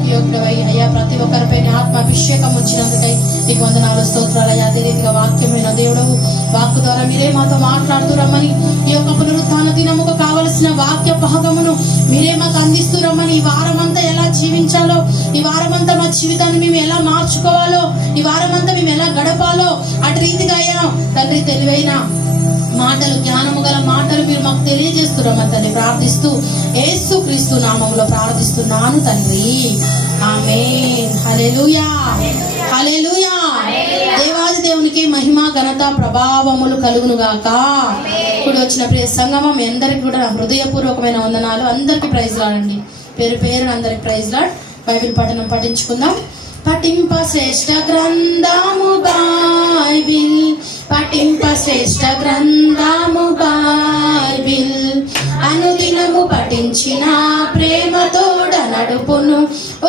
ఆరాధనకు యోగ్యుడవై అయ్యా ప్రతి ఒక్కరిపై ఆత్మాభిషేకం వచ్చినందుకై నీకు వందనాలు, స్తోత్రాలు అయ్యా. అదే రీతిగా వాక్యమైన దేవుడవు, వాక్కు ద్వారా మీరే మాతో మాట్లాడుతూ రమ్మని, ఈ యొక్క పునరుత్థాన దినముకు కావలసిన వాక్య భాగమును మీరే మాకు అందిస్తూ రమ్మని, ఈ వారమంతా ఎలా జీవించాలో, ఈ వారమంతా మా జీవితాన్ని మేము ఎలా మార్చుకోవాలో, ఈ వారమంతా మేము ఎలా గడపాలో అటు రీతిగా అయ్యా తండ్రి తెలివైన మాటలు, జ్ఞానము గల మాటలు మీరు మాకు తెలియజేస్తున్నామని తండ్రి ప్రార్థిస్తూ యేసు క్రీస్తు నామములో ప్రార్థిస్తున్నాను తండ్రి, ఆమేన్. హల్లెలూయా, హల్లెలూయా. దేవాది దేవునికి మహిమ, ఘనత, ప్రభావములు కలుగును గాక. ఇప్పుడు వచ్చిన ప్రియ సంగమం మీ అందరికి కూడా హృదయపూర్వకమైన వందనాలు. అందరికి ప్రైజ్ లాడండి, పేరు పేరున అందరికి ప్రైజ్ లాడ్. బైబిల్ పఠనం పఠించుకుందాం. పఠింప శ్రేష్ఠ గ్రంథము బైబిల్, పఠింప శ్రేష్ఠ గ్రంథము బైబిల్, అనుదినము పఠించిన ప్రేమతోడ నడుపును,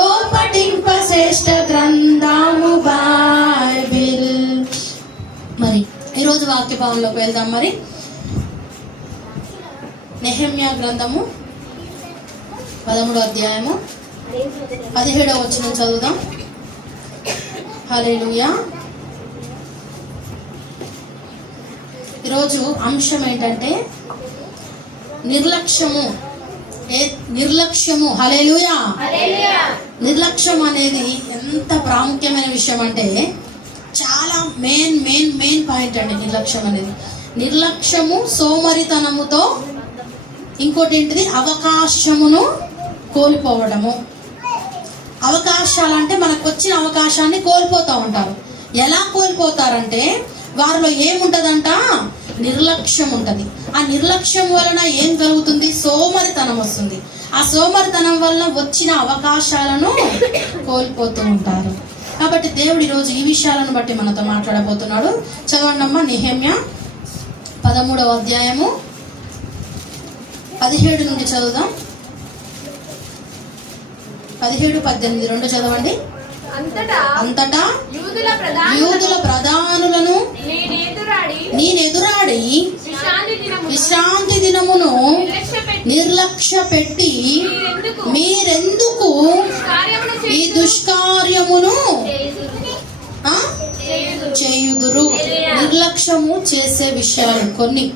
ఓ పఠింప శ్రేష్ఠ గ్రంథము బైబిల్. మరి ఈరోజు వాక్య భావంలోకి వెళ్దాం. మరి నెహెమ్యా గ్రంథము 13వ అధ్యాయము 17వ వచనం చదువుదాం. హల్లెలూయా. ఈరోజు అంశం ఏంటంటే నిర్లక్ష్యము. నిర్లక్ష్యము. హల్లెలూయా. నిర్లక్ష్యం అనేది ఎంత ప్రాముఖ్యమైన విషయం అంటే చాలా మెయిన్ పాయింట్ అండి నిర్లక్ష్యం అనేది. నిర్లక్ష్యము సోమరితనముతో, ఇంకోటి ఏంటిది అవకాశమును కోల్పోవడము. అవకాశాలంటే మనకు వచ్చిన అవకాశాన్ని కోల్పోతూ ఉంటారు. ఎలా కోల్పోతారంటే వారిలో ఏముంటదంట, నిర్లక్ష్యం ఉంటది. ఆ నిర్లక్ష్యం వలన ఏం కలుగుతుంది, సోమరితనం వస్తుంది. ఆ సోమరితనం వలన వచ్చిన అవకాశాలను కోల్పోతూ ఉంటారు. కాబట్టి దేవుడు ఈరోజు ఈ విషయాలను బట్టి మనతో మాట్లాడబోతున్నాడు. చదవండమ్మా, నెహెమ్యా 13వ అధ్యాయము 17 నుండి చదువుదాం. 17-18 రెండు చదవండి. అంతటా యూదుల ప్రధానులను నేనెదురాడి విశ్రాంతి దినమును నిర్లక్ష్య పెట్టి మీరెందుకు ఈ దుష్కార్యమును చేయుదురు. నిర్లక్ష్యము చేసే విషయాలు కొన్ని.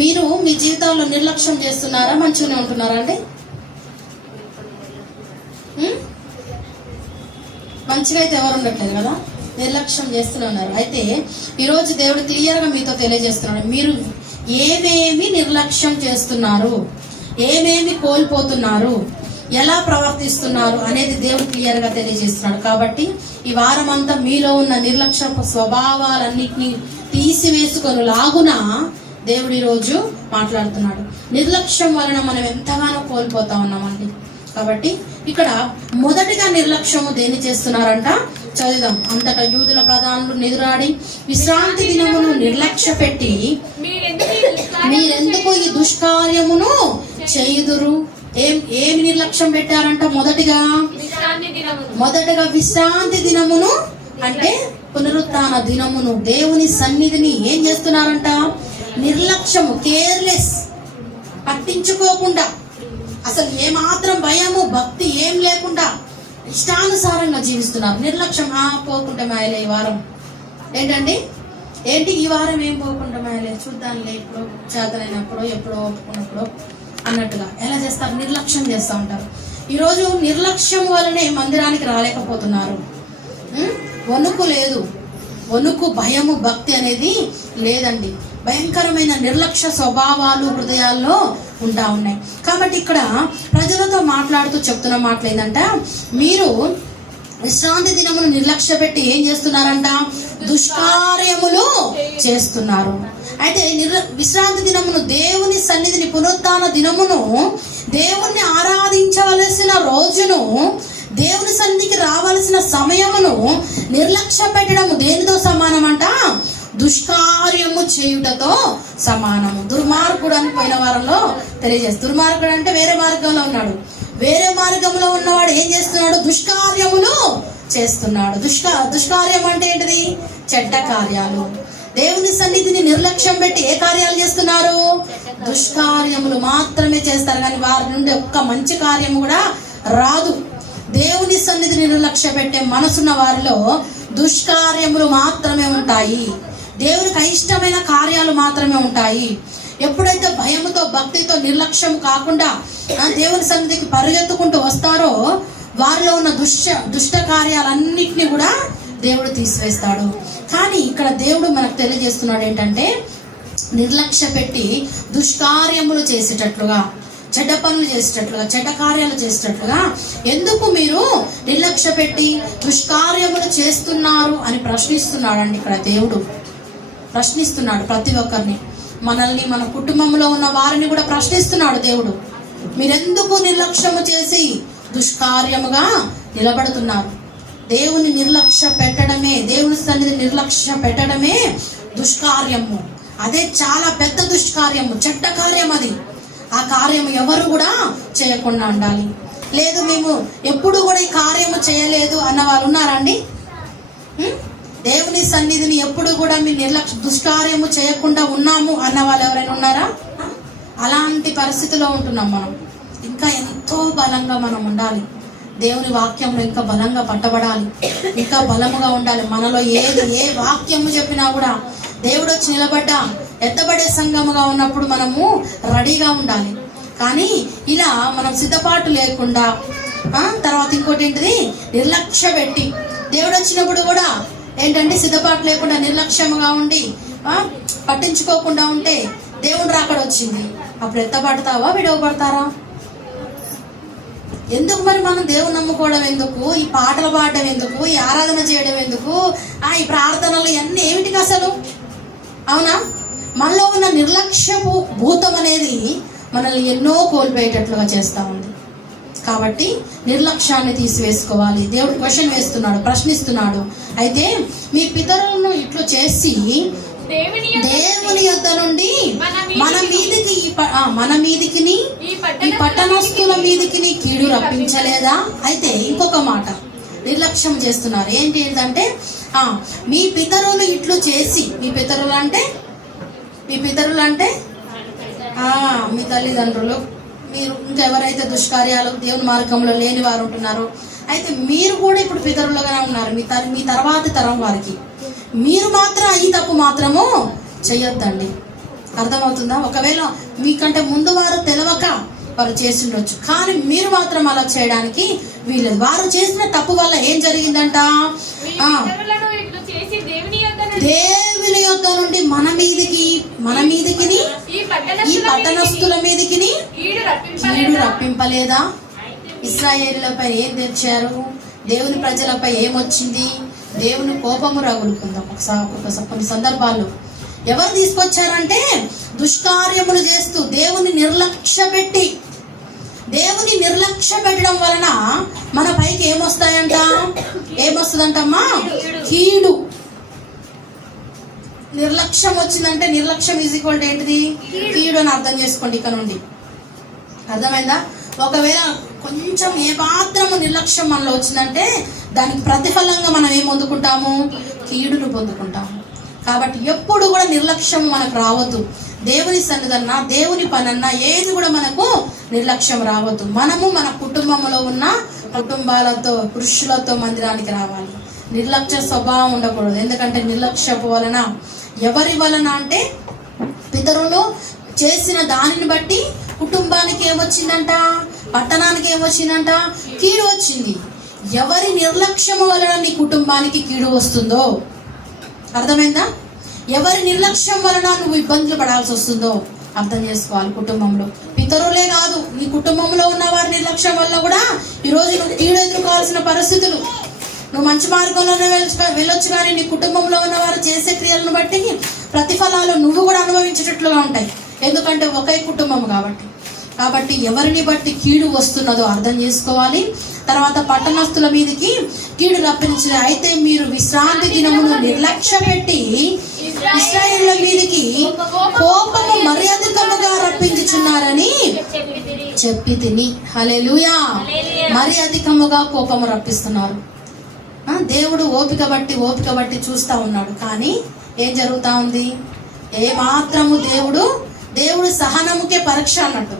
మీరు మీ జీవితాల్లో నిర్లక్ష్యం చేస్తున్నారా, మంచిగానే ఉంటున్నారా అండి? మంచిగా అయితే ఎవరు ఉండట్లేదు కదా, నిర్లక్ష్యం చేస్తున్నారు. అయితే ఈరోజు దేవుడు క్లియర్గా మీతో తెలియజేస్తున్నాడు, మీరు ఏమేమి నిర్లక్ష్యం చేస్తున్నారు, ఏమేమి కోల్పోతున్నారు, ఎలా ప్రవర్తిస్తున్నారు అనేది దేవుడు క్లియర్గా తెలియజేస్తున్నాడు. కాబట్టి ఈ వారం అంతా మీలో ఉన్న నిర్లక్ష్య స్వభావాలన్నింటినీ తీసివేసుకొని లాగున దేవుడు ఈరోజు మాట్లాడుతున్నాడు. నిర్లక్ష్యం వలన మనం ఎంతగానో కోల్పోతా ఉన్నామండి. కాబట్టి ఇక్కడ మొదటిగా నిర్లక్ష్యము దేన్ని చేస్తున్నారంట చదువుదాం. అంతటా యూదుల ప్రధానులు ఎదురాడి విశ్రాంతి దినమును నిర్లక్ష్య పెట్టి మీరెందుకు ఈ దుష్కార్యమును చేయుదురు. ఏమి నిర్లక్ష్యం పెట్టారంట? మొదటగా విశ్రాంతి దినమును అంటే పునరుత్థాన దినమును, దేవుని సన్నిధిని ఏం చేస్తున్నారంట? నిర్లక్ష్యము, కేర్లెస్, పట్టించుకోకుండా, అసలు ఏమాత్రం భయము భక్తి ఏం లేకుండా ఇష్టానుసారంగా జీవిస్తున్నారు. నిర్లక్ష్యం. పోకుండా మాయలే ఈ వారం ఏంటండి, ఏంటి ఈ వారం ఏం పోకుండా మాయలే, చూద్దాంలే, ఎప్పుడో చేతనైనప్పుడు, ఎప్పుడో ఒప్పుకున్నప్పుడు అన్నట్టుగా ఎలా చేస్తారు? నిర్లక్ష్యం చేస్తూ ఉంటారు. ఈరోజు నిర్లక్ష్యం వల్లనే మందిరానికి రాలేకపోతున్నారు. వణుకు లేదు, వణుకు, భయము, భక్తి అనేది లేదండి. భయంకరమైన నిర్లక్ష్య స్వభావాలు హృదయాల్లో ఉంటా ఉన్నాయి. కాబట్టి ఇక్కడ ప్రజలతో మాట్లాడుతూ చెప్తున్న మాటలు ఏంటంటే, మీరు విశ్రాంతి దినమును నిర్లక్ష్య పెట్టి ఏం చేస్తున్నారంట? దుష్కార్యములు చేస్తున్నారు. అయితే విశ్రాంతి దినమును, దేవుని సన్నిధిని, పునరుత్థాన దినమును, దేవుణ్ణి ఆరాధించవలసిన రోజును, దేవుని సన్నిధికి రావాల్సిన సమయమును నిర్లక్ష్య పెట్టడము దేనితో సమానం అంట? దుష్కార్యము చేయుటతో సమానము. దుర్మార్గుడు అని పోయిన వారంలో తెలియజేస్తుంది. దుర్మార్గుడు అంటే వేరే మార్గంలో ఉన్నాడు. వేరే మార్గంలో ఉన్నవాడు ఏం చేస్తున్నాడు? దుష్కార్యములు చేస్తున్నాడు. దుష్కార్యం అంటే ఏంటిది? చెడ్డ కార్యాలు. దేవుని సన్నిధిని నిర్లక్ష్యం పెట్టి ఏ కార్యాలు చేస్తున్నారు? దుష్కార్యములు మాత్రమే చేస్తారు, కానీ వారి నుండి ఒక్క మంచి కార్యము కూడా రాదు. సన్నిధిని నిర్లక్ష్య పెట్టే మనసున్న వారిలో దుష్కార్యములు మాత్రమే ఉంటాయి. దేవునికి అయిష్టమైన కార్యాలు మాత్రమే ఉంటాయి. ఎప్పుడైతే భయముతో భక్తితో నిర్లక్ష్యం కాకుండా దేవుని సన్నిధికి పరిగెత్తుకుంటూ వస్తారో వారిలో ఉన్న దుష్ట కార్యాలన్నింటినీ కూడా దేవుడు తీసివేస్తాడు. కానీ ఇక్కడ దేవుడు మనకు తెలియజేస్తున్నాడు ఏంటంటే, నిర్లక్ష్య పెట్టి దుష్కార్యములు చేసేటట్లుగా, చెడ్డ పనులు చేసేటట్లుగా, చెడ్డ కార్యాలు చేసేటట్లుగా ఎందుకు మీరు నిర్లక్ష్య పెట్టి దుష్కార్యములు చేస్తున్నారు అని ప్రశ్నిస్తున్నాడండి. ఇక్కడ దేవుడు ప్రశ్నిస్తున్నాడు ప్రతి ఒక్కరిని, మనల్ని, మన కుటుంబంలో ఉన్న వారిని కూడా ప్రశ్నిస్తున్నాడు దేవుడు. మీరెందుకు నిర్లక్ష్యము చేసి దుష్కార్యముగా నిలబడుతున్నారు? దేవుని నిర్లక్ష్య పెట్టడమే, దేవుని సన్నిధి నిర్లక్ష్య పెట్టడమే దుష్కార్యము. అదే చాలా పెద్ద దుష్కార్యము, చెడ్డ కార్యం అది. ఆ కార్యము ఎవరు కూడా చేయకుండా ఉండాలి. లేదు మేము ఎప్పుడు కూడా ఈ కార్యము చేయలేదు అన్న వాళ్ళు ఉన్నారండి? దేవుని సన్నిధిని ఎప్పుడు కూడా మీరు దుష్కార్యము చేయకుండా ఉన్నాము అన్న వాళ్ళు ఎవరైనా ఉన్నారా? అలాంటి పరిస్థితిలో ఉంటున్నాం మనం. ఇంకా ఎంతో బలంగా మనం ఉండాలి. దేవుని వాక్యంలో ఇంకా బలంగా పట్టబడాలి, ఇంకా బలముగా ఉండాలి. మనలో ఏ వాక్యము చెప్పినా కూడా దేవుడు వచ్చి నిలబడ్డా ఎత్తబడే సంఘముగా ఉన్నప్పుడు మనము రెడీగా ఉండాలి. కానీ ఇలా మనం సిద్ధపాటు లేకుండా తర్వాత ఇంకోటి ఏంటిది, నిర్లక్ష్య పెట్టి దేవుడు వచ్చినప్పుడు కూడా ఏంటంటే సిద్ధపాటు లేకుండా నిర్లక్ష్యముగా ఉండి పట్టించుకోకుండా ఉంటే దేవుడు రాకడ వచ్చింది. అప్పుడు ఎత్తబడతావా, విడవబడతారా? ఎందుకు మరి మనం దేవుని నమ్ముకోవడం ఎందుకు, ఈ పాటలు పాడడం ఎందుకు, ఈ ఆరాధన చేయడం ఎందుకు, ఈ ప్రార్థనలు ఇవన్నీ ఏమిటికి అసలు? అవునా? మనలో ఉన్న నిర్లక్ష్యపు భూతం అనేది మనల్ని ఎన్నో కోల్పోయేటట్లుగా చేస్తూ ఉంది. కాబట్టి నిర్లక్ష్యాన్ని తీసివేసుకోవాలి. దేవుడు క్వశ్చన్ వేస్తున్నాడు, ప్రశ్నిస్తున్నాడు. అయితే మీ పితరులను ఇట్లు చేసి దేవుని యొద్ద నుండి మన మీదికి ఈ పట్టణస్తుల మీదికి కీడు రప్పించలేదా? అయితే ఇంకొక మాట నిర్లక్ష్యం చేస్తున్నారు. ఏంటంటే మీ పితరులు ఇట్లు చేసి, మీ పితరులు అంటే మీ తల్లిదండ్రులు, మీరు ఇంకెవరైతే దుష్కార్యాలు దేవుని మార్గంలో లేని వారు ఉంటున్నారో, అయితే మీరు కూడా ఇప్పుడు పితరులుగానే ఉన్నారు. మీ తర్వాతి తరం వారికి మీరు మాత్రం ఈ తప్పు మాత్రము చెయ్యొద్దండి. అర్థమవుతుందా? ఒకవేళ మీకంటే ముందు వారు తెలవక వారు చేసి ఉండొచ్చు, కానీ మీరు మాత్రం అలా చేయడానికి వీలేదు. వారు చేసిన తప్పు వల్ల ఏం జరిగిందంట, దేవుని యొద్ద నుండి మన మీదికి ఈ పట్టణస్తుల మీదికి కీడు రప్పింపలేదా? ఇశ్రాయేలులపై ఏం తెచ్చారు? దేవుని ప్రజలపై ఏమొచ్చింది? దేవుని కోపము రగులుకుందాం. కొన్ని సందర్భాల్లో ఎవరు తీసుకొచ్చారంటే దుష్కార్యములు చేస్తూ దేవుని నిర్లక్ష్య పెట్టడం వలన మన పైకి ఏమొస్తుందంటమ్మా? కీడు. నిర్లక్ష్యం వచ్చిందంటే నిర్లక్ష్యం ఈజ్ ఈక్వల్ టు ఏంటిది? కీడు అని అర్థం చేసుకోండి. ఇక నుండి అర్థమైందా? ఒకవేళ కొంచెం ఏ మాత్రము నిర్లక్ష్యం మనలో వచ్చిందంటే దానికి ప్రతిఫలంగా మనం ఏం పొందుకుంటాము? కీడును పొందుకుంటాము. కాబట్టి ఎప్పుడు కూడా నిర్లక్ష్యం మనకు రావద్దు. దేవుని సన్నిధన్నా, దేవుని పనన్నా ఏది కూడా మనకు నిర్లక్ష్యం రావద్దు. మనము మన కుటుంబంలో ఉన్న కుటుంబాలతో, పురుషులతో మందిరానికి రావాలి. నిర్లక్ష్య స్వభావం ఉండకూడదు. ఎందుకంటే నిర్లక్ష్యపు వలన, ఎవరి వలన అంటే పితరులు చేసిన దానిని బట్టి కుటుంబానికి ఏమొచ్చిందంట, పట్టణానికి ఏమొచ్చిందంట? కీడు వచ్చింది. ఎవరి నిర్లక్ష్యము వలన నీ కుటుంబానికి కీడు వస్తుందో అర్థమైందా? ఎవరి నిర్లక్ష్యం వలన నువ్వు ఇబ్బందులు పడాల్సి వస్తుందో అర్థం చేసుకోవాలి. కుటుంబంలో పితరులే కాదు, నీ కుటుంబంలో ఉన్న వారి నిర్లక్ష్యం వల్ల కూడా ఈరోజు నువ్వు కీడు ఎదుర్కోవాల్సిన పరిస్థితులు. నువ్వు మంచి మార్గంలోనే వెళ్ళొచ్చు, కానీ నీ కుటుంబంలో ఉన్న వారు చేసే క్రియలను బట్టి ప్రతిఫలాలు నువ్వు కూడా అనుభవించేటట్లుగా ఉంటాయి. ఎందుకంటే ఒకే కుటుంబం కాబట్టి ఎవరిని బట్టి కీడు వస్తున్నదో అర్థం చేసుకోవాలి. తర్వాత పట్టణస్తుల మీదకి కీడు రప్పించింది. అయితే మీరు విశ్రాంతి దినమును నిర్లక్ష్య పెట్టి ఇశ్రాయేలుల మీదకి కోపము మర్యాదకముగా రప్పించుచున్నారని చెప్పి తిని. హల్లెలూయా. మరి అధికముగా కోపము రప్పిస్తున్నారు. దేవుడు ఓపిక బట్టి చూస్తా ఉన్నాడు. కానీ ఏం జరుగుతా ఉంది? ఏ మాత్రము దేవుడు సహనముకే పరీక్ష అన్నట్టు.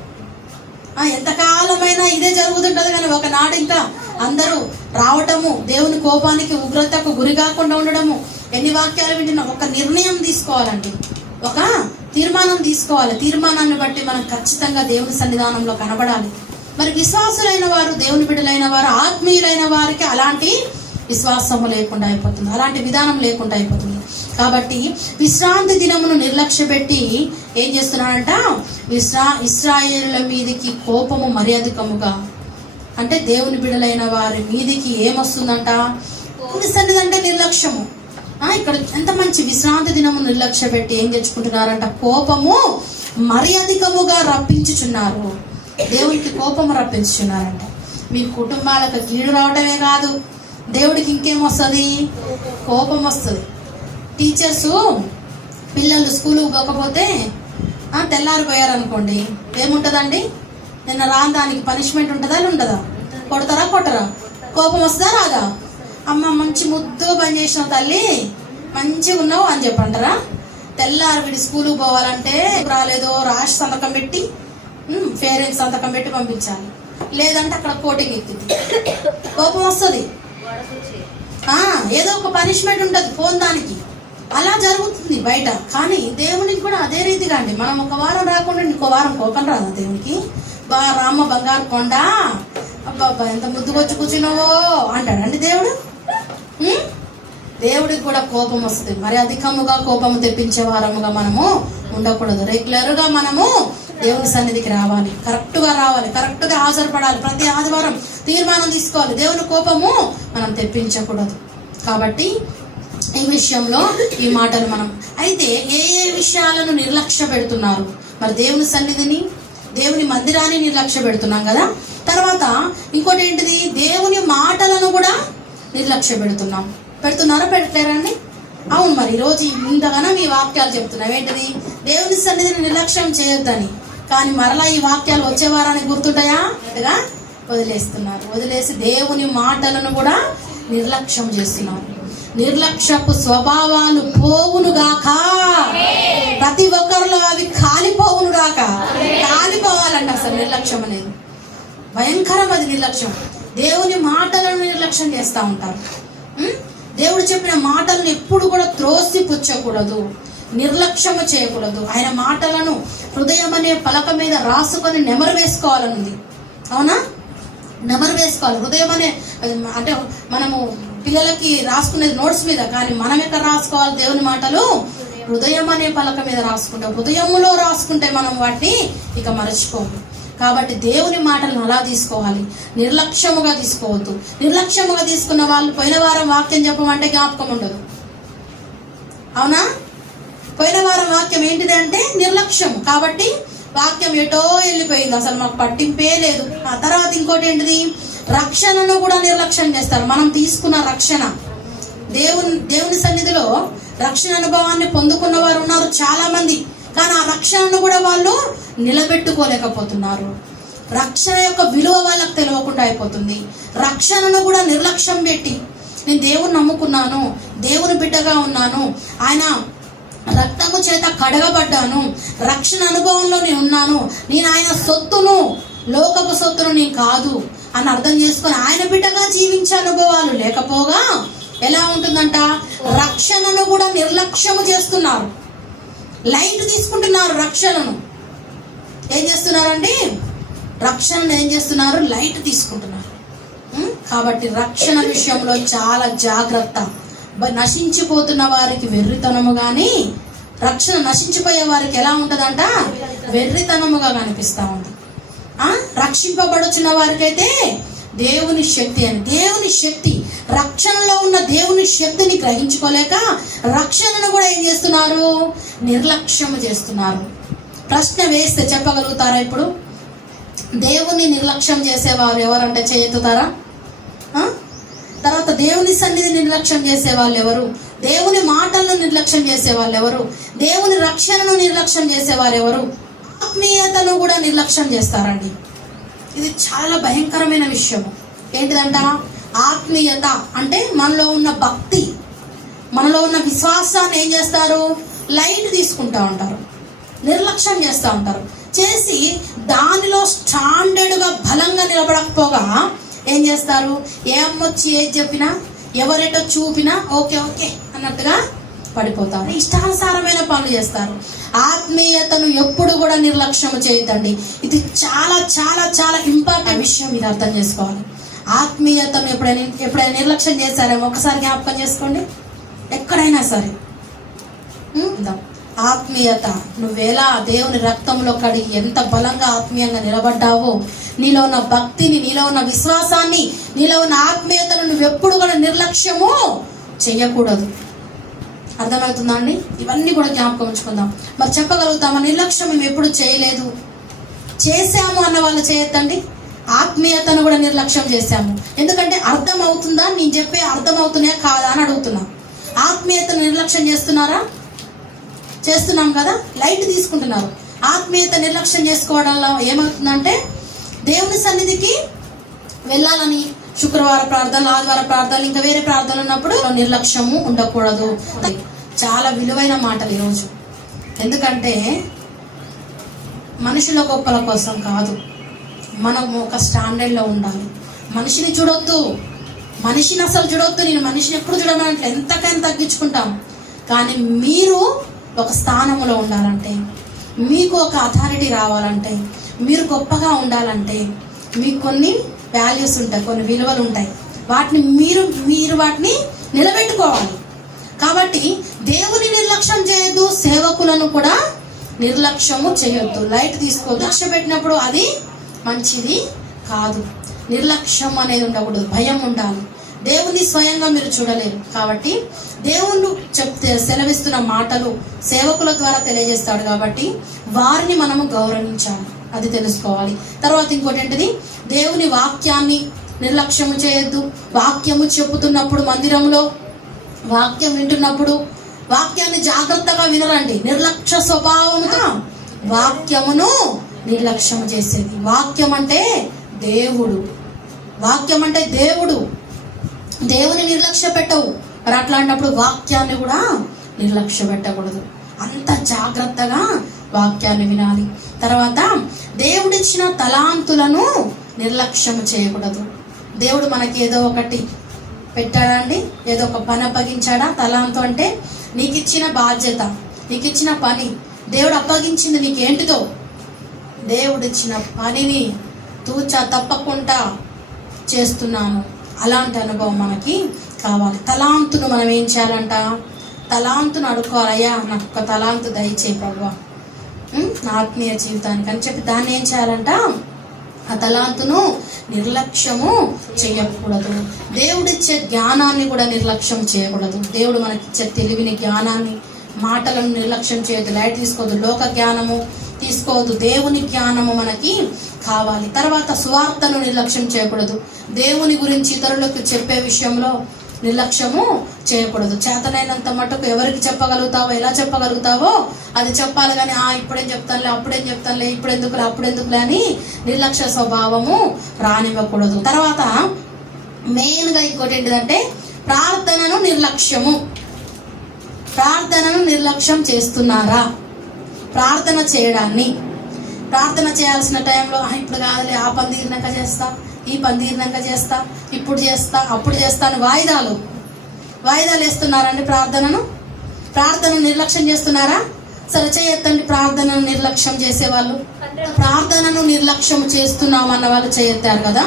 ఎంతకాలమైనా ఇదే జరుగుతుంటది. కానీ ఒకనాడు ఇంకా అందరూ రావటము, దేవుని కోపానికి ఉగ్రతకు గురి కాకుండా ఉండడము. ఎన్ని వాక్యాలు వింటున్నా, ఒక నిర్ణయం తీసుకోవాలండి, ఒక తీర్మానం తీసుకోవాలి. తీర్మానాన్ని బట్టి మనం ఖచ్చితంగా దేవుని సన్నిధానంలో కనబడాలి. మరి విశ్వాసులైన వారు, దేవుని బిడ్డలైన వారు, ఆత్మీయులైన వారికి అలాంటి విశ్వాసము లేకుండా అయిపోతుంది, అలాంటి విధానం లేకుండా అయిపోతుంది. కాబట్టి విశ్రాంతి దినమును నిర్లక్ష్య పెట్టి ఏం చేస్తున్నాడంట, ఇశ్రాయేలుల మీదికి కోపము మరి అధికముగా, అంటే దేవుని బిడ్డలైన వారి మీదికి ఏమొస్తుందంట, అంటే నిర్లక్ష్యము. ఇక్కడ ఎంత మంచి విశ్రాంతి దినము నిర్లక్ష్య పెట్టి ఏం తెచ్చుకుంటున్నారంట, కోపము మరి అధికముగా రప్పించుచున్నారు. దేవునికి కోపము రప్పించుచున్నారంట. మీ కుటుంబాలకు కీడు రావటమే కాదు, దేవుడికి ఇంకేమొస్తుంది, కోపం వస్తుంది. టీచర్సు పిల్లలు స్కూలుకు పోకపోతే తెల్లారిపోయారనుకోండి, ఏముంటుందండి, నిన్న రాని దానికి పనిష్మెంట్ ఉంటుందా ఉండదా, కొడతారా కొట్టరా, కోపం వస్తుందా రాదా, అమ్మ మంచి ముద్దుగా పనిచేసిన తల్లి మంచిగా ఉన్నావు అని చెప్పంటారా. తెల్లారి వీడి స్కూలుకు పోవాలంటే రాలేదో రాసి సంతకం పెట్టి, పేరెంట్స్ సంతకం పెట్టి పంపించాలి, లేదంటే అక్కడ కోటింగ్ ఎక్కింది, కోపం వస్తుంది. ఏదో ఒక పనిష్మెంట్ ఉంటుంది పోన్ దానికి, అలా జరుగుతుంది బయట. కానీ దేవునికి కూడా అదే రీతిగా అండి, మనం ఒక వారం రాకుండా ఇంకో వారం కోపం రాదా దేవునికి. రామ బంగారు కొండ, అబ్బా ఎంత ముద్దుకొచ్చి కూర్చున్నావో అంటాడండి దేవుడు. దేవుడికి కూడా కోపం వస్తుంది. మరి అధికముగా కోపము తెప్పించే వారముగా మనము ఉండకూడదు. రెగ్యులర్గా మనము దేవుని సన్నిధికి రావాలి, కరెక్ట్గా రావాలి, కరెక్ట్గా హాజరుపడాలి. ప్రతి ఆదివారం తీర్మానం తీసుకోవాలి, దేవుని కోపము మనం తెప్పించకూడదు. కాబట్టి ఈ విషయంలో ఈ మాటలు మనం అయితే ఏ విషయాలను నిర్లక్ష్య పెడుతున్నారు, మరి దేవుని సన్నిధిని, దేవుని మందిరాన్ని నిర్లక్ష్య పెడుతున్నాం కదా. తర్వాత ఇంకోటి ఏంటిది, దేవుని మాటలను కూడా నిర్లక్ష్య పెడుతున్నారా పెట్టలేరండి? అవును. మరి ఈరోజు ఇంతగానో మీ వాక్యాలు చెప్తున్నాం ఏంటిది, దేవుని సన్నిధిని నిర్లక్ష్యం చేయొద్దని. కానీ మరలా ఈ వాక్యాలు వచ్చే వారానికి గుర్తుంటాయా, అంతగా వదిలేస్తున్నారు. వదిలేసి దేవుని మాటలను కూడా నిర్లక్ష్యం చేస్తున్నారు. నిర్లక్ష్యపు స్వభావాలు పోవునుగాక, ప్రతి ఒక్కరిలో అవి కాలిపోవునుగాక. కాలిపోవాలండి. అసలు నిర్లక్ష్యం అనేది భయంకరం, అది నిర్లక్ష్యం. దేవుని మాటలను నిర్లక్ష్యం చేస్తూ ఉంటారు. దేవుడు చెప్పిన మాటలను ఎప్పుడు కూడా త్రోసి పుచ్చకూడదు, నిర్లక్ష్యము చేయకూడదు. ఆయన మాటలను హృదయం అనే పలక మీద రాసుకొని నెమరు వేసుకోవాలనుంది. అవునా, నెమరు వేసుకోవాలి. హృదయం అనే అంటే మనము పిల్లలకి రాసుకునేది నోట్స్ మీద, కానీ మనం ఎక్కడ రాసుకోవాలి దేవుని మాటలు, హృదయం అనే పలక మీద రాసుకుంటాం. హృదయములో రాసుకుంటే మనం వాటిని ఇక మరచిపోము. కాబట్టి దేవుని మాటలను అలా తీసుకోవాలి, నిర్లక్ష్యముగా తీసుకోవద్దు. నిర్లక్ష్యముగా తీసుకున్న వాళ్ళు పోయిన వారం వాక్యం చెప్పమంటే జ్ఞాపకం ఉండదు. అవునా, పోయిన వారం వాక్యం ఏంటిది అంటే నిర్లక్ష్యం. కాబట్టి వాక్యం ఎటో వెళ్ళిపోయింది, అసలు మాకు పట్టింపే లేదు. ఆ తర్వాత ఇంకోటి ఏంటిది, రక్షణను కూడా నిర్లక్ష్యం చేస్తారు. మనం తీసుకున్న రక్షణ, దేవుని సన్నిధిలో రక్షణ అనుభవాన్ని పొందుకున్న వారు ఉన్నారు చాలా మంది. కానీ ఆ రక్షణను కూడా వాళ్ళు నిలబెట్టుకోలేకపోతున్నారు. రక్షణ యొక్క విలువ వాళ్ళకు తెలియకుండా అయిపోతుంది. రక్షణను కూడా నిర్లక్ష్యం పెట్టి, నేను దేవుని నమ్ముకున్నాను, దేవుని బిడ్డగా ఉన్నాను, ఆయన రక్తము చేత కడగబడ్డాను, రక్షణ అనుభవంలో నేను ఉన్నాను, నేను ఆయన సొత్తును, లోకపు సొత్తును నేను కాదు అని అర్థం చేసుకొని ఆయన బిడ్డగా జీవించే అనుభవాలు లేకపోగా ఎలా ఉంటుందంట, రక్షణను కూడా నిర్లక్ష్యము చేస్తున్నారు, లైట్ తీసుకుంటున్నారు. రక్షణను ఏం చేస్తున్నారండి, రక్షణను ఏం చేస్తున్నారు, లైట్ తీసుకుంటున్నారు. కాబట్టి రక్షణ విషయంలో చాలా జాగ్రత్త. నశించిపోతున్న వారికి వెర్రితనము కానీ, రక్షణ నశించిపోయే వారికి ఎలా ఉంటుందంట, వెర్రితనముగా కనిపిస్తూ ఉంది. రక్షింపబడుచున్న వారికైతే దేవుని శక్తి అని, దేవుని శక్తి, రక్షణలో ఉన్న దేవుని శక్తిని గ్రహించుకోలేక రక్షణను కూడా ఏం చేస్తున్నారు, నిర్లక్ష్యము చేస్తున్నారు. ప్రశ్న వేస్తే చెప్పగలుగుతారా ఇప్పుడు, దేవుని నిర్లక్ష్యం చేసేవారు ఎవరంటే చేయెత్తుతారా? తర్వాత దేవుని సన్నిధి నిర్లక్ష్యం చేసే వాళ్ళు ఎవరు, దేవుని మాటలను నిర్లక్ష్యం చేసే వాళ్ళు ఎవరు, దేవుని రక్షణను నిర్లక్ష్యం చేసేవారు ఎవరు, ఆత్మీయతను కూడా నిర్లక్ష్యం చేస్తారండి. ఇది చాలా భయంకరమైన విషయం. ఏంటిదంట, ఆత్మీయత అంటే మనలో ఉన్న భక్తి, మనలో ఉన్న విశ్వాసాన్ని ఏం చేస్తారు, లైట్ తీసుకుంటూ ఉంటారు, నిర్లక్ష్యం చేస్తూ ఉంటారు. చేసి దానిలో స్టాండర్డ్గా బలంగా నిలబడకపోగా ఏం చేస్తారు? ఏ అమ్మ వచ్చి ఏది చెప్పినా, ఎవరెటో చూపినా ఓకే ఓకే అన్నట్టుగా పడిపోతారు. ఇష్టానుసారమైన పనులు చేస్తారు. ఆత్మీయతను ఎప్పుడు కూడా నిర్లక్ష్యం చేయొద్దండి. ఇది చాలా చాలా చాలా ఇంపార్టెంట్ విషయం. ఇది అర్థం చేసుకోవాలి. ఆత్మీయతను ఎప్పుడైనా నిర్లక్ష్యం చేశారేమో ఒకసారి జ్ఞాపకం చేసుకోండి. ఎక్కడైనా సరే ఆత్మీయత, నువ్వెలా దేవుని రక్తంలో కడిగి ఎంత బలంగా ఆత్మీయంగా నిలబడ్డావో, నీలో ఉన్న భక్తిని, నీలో ఉన్న విశ్వాసాన్ని, నీలో ఉన్న ఆత్మీయతను నువ్వెప్పుడు కూడా నిర్లక్ష్యము చేయకూడదు. అర్థమవుతుందా అండి? ఇవన్నీ కూడా జ్ఞాపకం ఉంచుకుందాం. మరి చెప్పగలుగుతామా నిర్లక్ష్యం మేము ఎప్పుడు చేయలేదు, చేశాము అన్న వాళ్ళు చేయొద్దండి. ఆత్మీయతను కూడా నిర్లక్ష్యం చేశాము. ఎందుకంటే అర్థం అవుతుందా, నేను చెప్పే అర్థం అవుతున్నాయా కాదా అని అడుగుతున్నా. ఆత్మీయతను నిర్లక్ష్యం చేస్తున్నారా? చేస్తున్నాం కదా, లైట్ తీసుకుంటున్నారు. ఆత్మీయత నిర్లక్ష్యం చేసుకోవడంలో ఏమవుతుందంటే దేవుని సన్నిధికి వెళ్ళాలని శుక్రవార ప్రార్థనలు, ఆదివార ప్రార్థనలు, ఇంకా వేరే ప్రార్థనలు ఉన్నప్పుడు నిర్లక్ష్యము ఉండకూడదు. చాలా విలువైన మాటలు ఈరోజు. ఎందుకంటే మనుషుల గొప్పల కోసం కాదు, మనం ఒక స్టాండర్డ్లో ఉండాలి. మనిషిని చూడొద్దు, మనిషిని అసలు చూడొద్దు. నేను మనిషిని ఎప్పుడు చూడమంటే ఎంతకైనా తగ్గించుకుంటాం. కానీ మీరు ఒక స్థానంలో ఉండాలంటే, మీకు ఒక అథారిటీ రావాలంటే, మీరు గొప్పగా ఉండాలంటే మీకు కొన్ని వాల్యూస్ ఉంటాయి, కొన్ని విలువలు ఉంటాయి. వాటిని మీరు వాటిని నిలబెట్టుకోవాలి. కాబట్టి దేవుని నిర్లక్ష్యం చేయొద్దు, సేవకులను కూడా నిర్లక్ష్యము చేయొద్దు. లైట్ తీసుకోవద్దు. లక్ష్య పెట్టినప్పుడు అది మంచిది కాదు. నిర్లక్ష్యం అనేది ఉండకూడదు, భయం ఉండాలి. దేవుని స్వయంగా మీరు చూడలేరు. కాబట్టి దేవుళ్ళు సెలవిస్తున్న మాటలు సేవకుల ద్వారా తెలియజేస్తాడు. కాబట్టి వారిని మనము గౌరవించాలి, అది తెలుసుకోవాలి. తర్వాత ఇంకోటి ఏంటిది, దేవుని వాక్యాన్ని నిర్లక్ష్యము చేయొద్దు. వాక్యము చెప్పుతున్నప్పుడు, మందిరంలో వాక్యం వింటున్నప్పుడు వాక్యాన్ని జాగ్రత్తగా వినరండి. నిర్లక్ష్య స్వభావముతో వాక్యమును నిర్లక్ష్యం చేసేది. వాక్యం అంటే దేవుడు, వాక్యం అంటే దేవుడు. దేవుని నిర్లక్ష్య పెట్టవు. మరి అట్లాంటప్పుడు వాక్యాన్ని కూడా నిర్లక్ష్య పెట్టకూడదు. అంత జాగ్రత్తగా వాక్యాన్ని వినాలి. తర్వాత దేవుడిచ్చిన తలాంతులను నిర్లక్ష్యం చేయకూడదు. దేవుడు మనకి ఏదో ఒకటి పెట్టాడా అండి, ఏదో ఒక పని అప్పగించాడా? తలాంతు అంటే నీకు ఇచ్చిన బాధ్యత, నీకు ఇచ్చిన పని, దేవుడు అప్పగించింది నీకేంటిదో, దేవుడిచ్చిన పనిని తూచా తప్పకుండా చేస్తున్నాను, అలాంటి అనుభవం మనకి కావాలి. తలాంతును మనం ఏం చేయాలంట? తలాంతును అడుక్కోవాలి. అయ్యా నాకు ఒక తలాంతు దయచేయి ప్రభువా నా ఆత్మీయ జీవితానికి అని చెప్పి దాన్ని ఏం చేయాలంట? ఆ తలాంతును నిర్లక్ష్యము చేయకూడదు. దేవుడిచ్చే జ్ఞానాన్ని కూడా నిర్లక్ష్యం చేయకూడదు. దేవుడు మనకిచ్చే తెలివిని, జ్ఞానాన్ని, మాటలను నిర్లక్ష్యం చేయొద్దు. లైట్ తీసుకోవద్దు. లోక జ్ఞానము తీసుకోవద్దు. దేవుని జ్ఞానము మనకి కావాలి. తర్వాత సువార్తను నిర్లక్ష్యం చేయకూడదు. దేవుని గురించి ఇతరులకు చెప్పే విషయంలో నిర్లక్ష్యము చేయకూడదు. చేతనైనంత మటుకు ఎవరికి చెప్పగలుగుతావో, ఎలా చెప్పగలుగుతావో అది చెప్పాలి. కానీ ఇప్పుడేం చెప్తానులే, అప్పుడేం చెప్తానులే, ఇప్పుడెందుకులే, అప్పుడెందుకులే అని నిర్లక్ష్య స్వభావము రానివ్వకూడదు. తర్వాత మెయిన్గా ఇంకోటి ఏంటిదంటే ప్రార్థనను నిర్లక్ష్యం చేస్తున్నారా? ప్రార్థన చేయాల్సిన టైంలో ఇప్పుడు కాదులే, ఆ పని తీరినాక చేస్తా, ఈ పని తీరినాక చేస్తా, ఇప్పుడు చేస్తా, అప్పుడు చేస్తా అని వాయిదాలు వేస్తున్నారండి. ప్రార్థన నిర్లక్ష్యం చేస్తున్నారా? సరే చేయొద్దండి. ప్రార్థనను నిర్లక్ష్యం చేసేవాళ్ళు, ప్రార్థనను నిర్లక్ష్యం చేస్తున్నామన్న వాళ్ళు చేయొద్దారు కదా.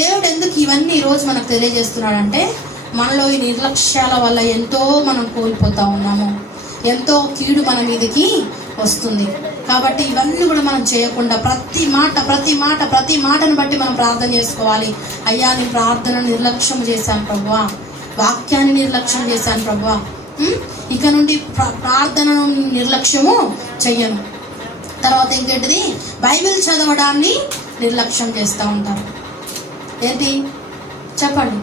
దేవుడు ఎందుకు ఇవన్నీ ఈరోజు మనకు తెలియజేస్తున్నాడంటే మనలో ఈ నిర్లక్ష్యాల వల్ల ఎంతో మనం కోల్పోతా ఉన్నాము, ఎంతో కీడు మన మీదకి వస్తుంది. కాబట్టి ఇవన్నీ కూడా మనం చేయకుండా ప్రతి మాటను బట్టి మనం ప్రార్థన చేసుకోవాలి. అయ్యా నీ ప్రార్థనను నిర్లక్ష్యం చేశాను ప్రభువా, వాక్యాన్ని నిర్లక్ష్యం చేశాను ప్రభువా, ఇక నుండి ప్రార్థనను నిర్లక్ష్యము చెయ్యను. తర్వాత ఇంకేంటిది, బైబిల్ చదవడాన్ని నిర్లక్ష్యం చేస్తూ ఉంటారు. ఏంటి చెప్పండి?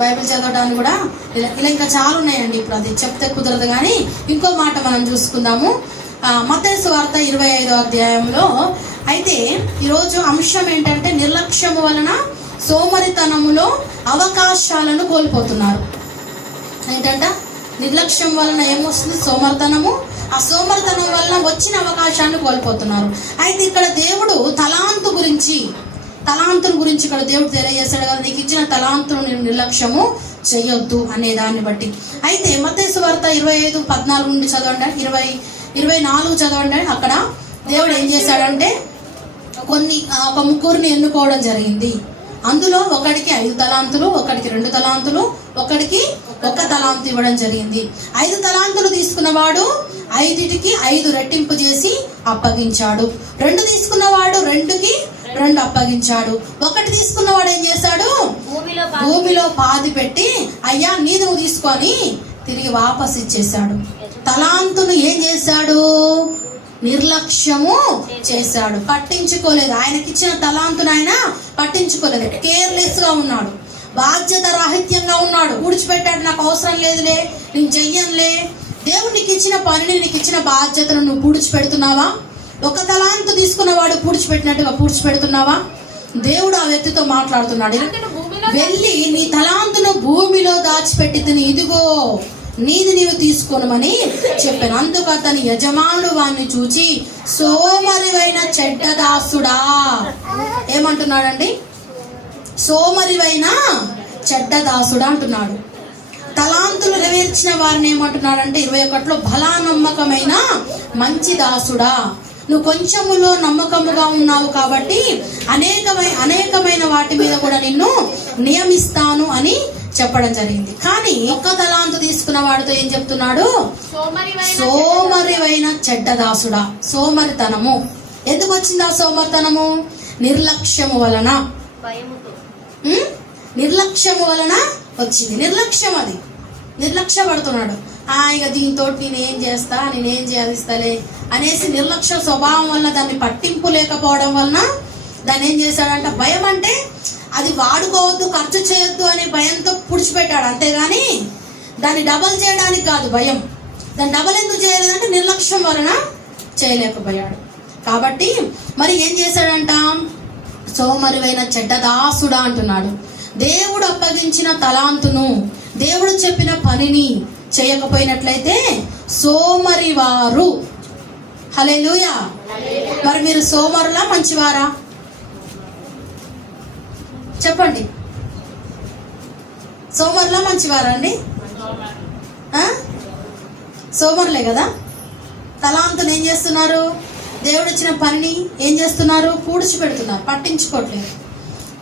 బైబిల్ చదవడాన్ని కూడా ఇలా ఇంకా చాలా ఉన్నాయండి. ఇప్పుడు అది చెప్తే కుదరదు. కానీ ఇంకో మాట మనం చూసుకుందాము. మత్తయి సువార్త 25వ అధ్యాయంలో అయితే ఈరోజు అంశం ఏంటంటే నిర్లక్ష్యము వలన సోమరితనములో అవకాశాలను కోల్పోతున్నారు. ఏంటంట? నిర్లక్ష్యం వలన ఏమొస్తుంది? సోమరితనము, ఆ సోమరితనం వల్ల వచ్చిన అవకాశాన్ని కోల్పోతున్నారు. అయితే ఇక్కడ దేవుడు తలాంతును గురించి ఇక్కడ దేవుడు తెలియజేశాడు కదా, నీకు ఇచ్చిన తలాంతును నేను నిర్లక్ష్యము చేయొద్దు అనే దాన్ని బట్టి. అయితే మత్తయి సువార్త 25:14 నుండి చదవండి, 24 చదవండి. అక్కడ దేవుడు ఏం చేశాడంటే ఒక ముగ్గురిని ఎన్నుకోవడం జరిగింది. అందులో ఒకడికి 5 తలాంతులు, ఒకడికి 2 తలాంతులు, ఒకడికి 1 తలాంతు ఇవ్వడం జరిగింది. 5 తలాంతులు తీసుకున్నవాడు 5టికి 5 రెట్టింపు చేసి అప్పగించాడు. 2 తీసుకున్నవాడు 2కి 2 అప్పగించాడు. 1 తీసుకున్నవాడు ఏం చేశాడు, భూమిలో పాతి పెట్టి అయ్యా నీది నువ్వు తీసుకొని తిరిగి వాపస్ ఇచ్చేశాడు. తలాంతును ఏం చేశాడు, నిర్లక్ష్యము చేశాడు, పట్టించుకోలేదు. ఆయనకిచ్చిన తలాంతును ఆయన పట్టించుకోలేదు, కేర్లెస్ గా ఉన్నాడు, బాధ్యత రాహిత్యంగా ఉన్నాడు, ఊడ్చిపెట్టాడు. నాకు అవసరం లేదులే, నేను చెయ్యనులే. దేవుడు నీకు ఇచ్చిన పనిని, నీకు ఇచ్చిన బాధ్యతను నువ్వు పూడ్చిపెడుతున్నావా? 1 తలాంతు తీసుకున్నవాడు పూడ్చిపెట్టినట్టుగా పూడ్చిపెడుతున్నావా? దేవుడు ఆ వ్యక్తితో మాట్లాడుతున్నాడు, వెళ్ళి నీ తలాంతును భూమిలో దాచిపెట్టి తిని, ఇదిగో నీది నీవు తీసుకోనమని చెప్పాను. అందుకు అతని యజమానుడు వాణ్ణి చూచి, సోమరివైన చెడ్డదాసుడా, ఏమంటున్నాడండి, సోమరివైన చెడ్డదాసుడా అంటున్నాడు. తలాంతులు నెరవేర్చిన వారిని ఏమంటున్నాడంటే 21లో, బలా నమ్మకమైన మంచి దాసుడా, నువ్వు కొంచెములో నమ్మకముగా ఉన్నావు కాబట్టి అనేకమైన వాటి మీద కూడా నిన్ను నియమిస్తాను అని చెప్పడం జరిగింది. కానీ 1 తలాంతు తీసుకున్న వాడితో ఏం చెప్తున్నాడు, సోమరివైన చెడ్డదాసుడా. సోమరితనము ఎందుకు వచ్చింది? ఆ సోమరితనము నిర్లక్ష్యము వలన, నిర్లక్ష్యము వలన వచ్చింది. నిర్లక్ష్యం, అది నిర్లక్ష్యపడుతున్నాడు. ఇక దీంతో నేనేం చేస్తా, నేనేం చేస్తలే అనేసి నిర్లక్ష్య స్వభావం వల్ల, దాన్ని పట్టింపు లేకపోవడం వలన దాన్ని ఏం చేశాడంట, భయం అంటే అది వాడుకోవద్దు, ఖర్చు చేయొద్దు అనే భయంతో పుడిచిపెట్టాడు. అంతేగాని దాన్ని డబల్ చేయడానికి కాదు భయం. దాన్ని డబల్ ఎందుకు చేయలేదంటే నిర్లక్ష్యం వలన చేయలేకపోయాడు. కాబట్టి మరి ఏం చేశాడంట, సోమరివైన చెడ్డదాసుడా అంటున్నాడు. దేవుడు అప్పగించిన తలాంతును, దేవుడు చెప్పిన పనిని చేయకపోయినట్లయితే సోమరివారు. హల్లెలూయా. మరి మీరు సోమరులా మంచివారా చెప్పండి? సోమరులా మంచివారా అండి? సోమరులే కదా. తలాంతును ఏం చేస్తున్నారు, దేవుడు ఇచ్చిన పనిని ఏం చేస్తున్నారు, పూడ్చిపెడుతున్నారు, పట్టించుకోవట్లేదు,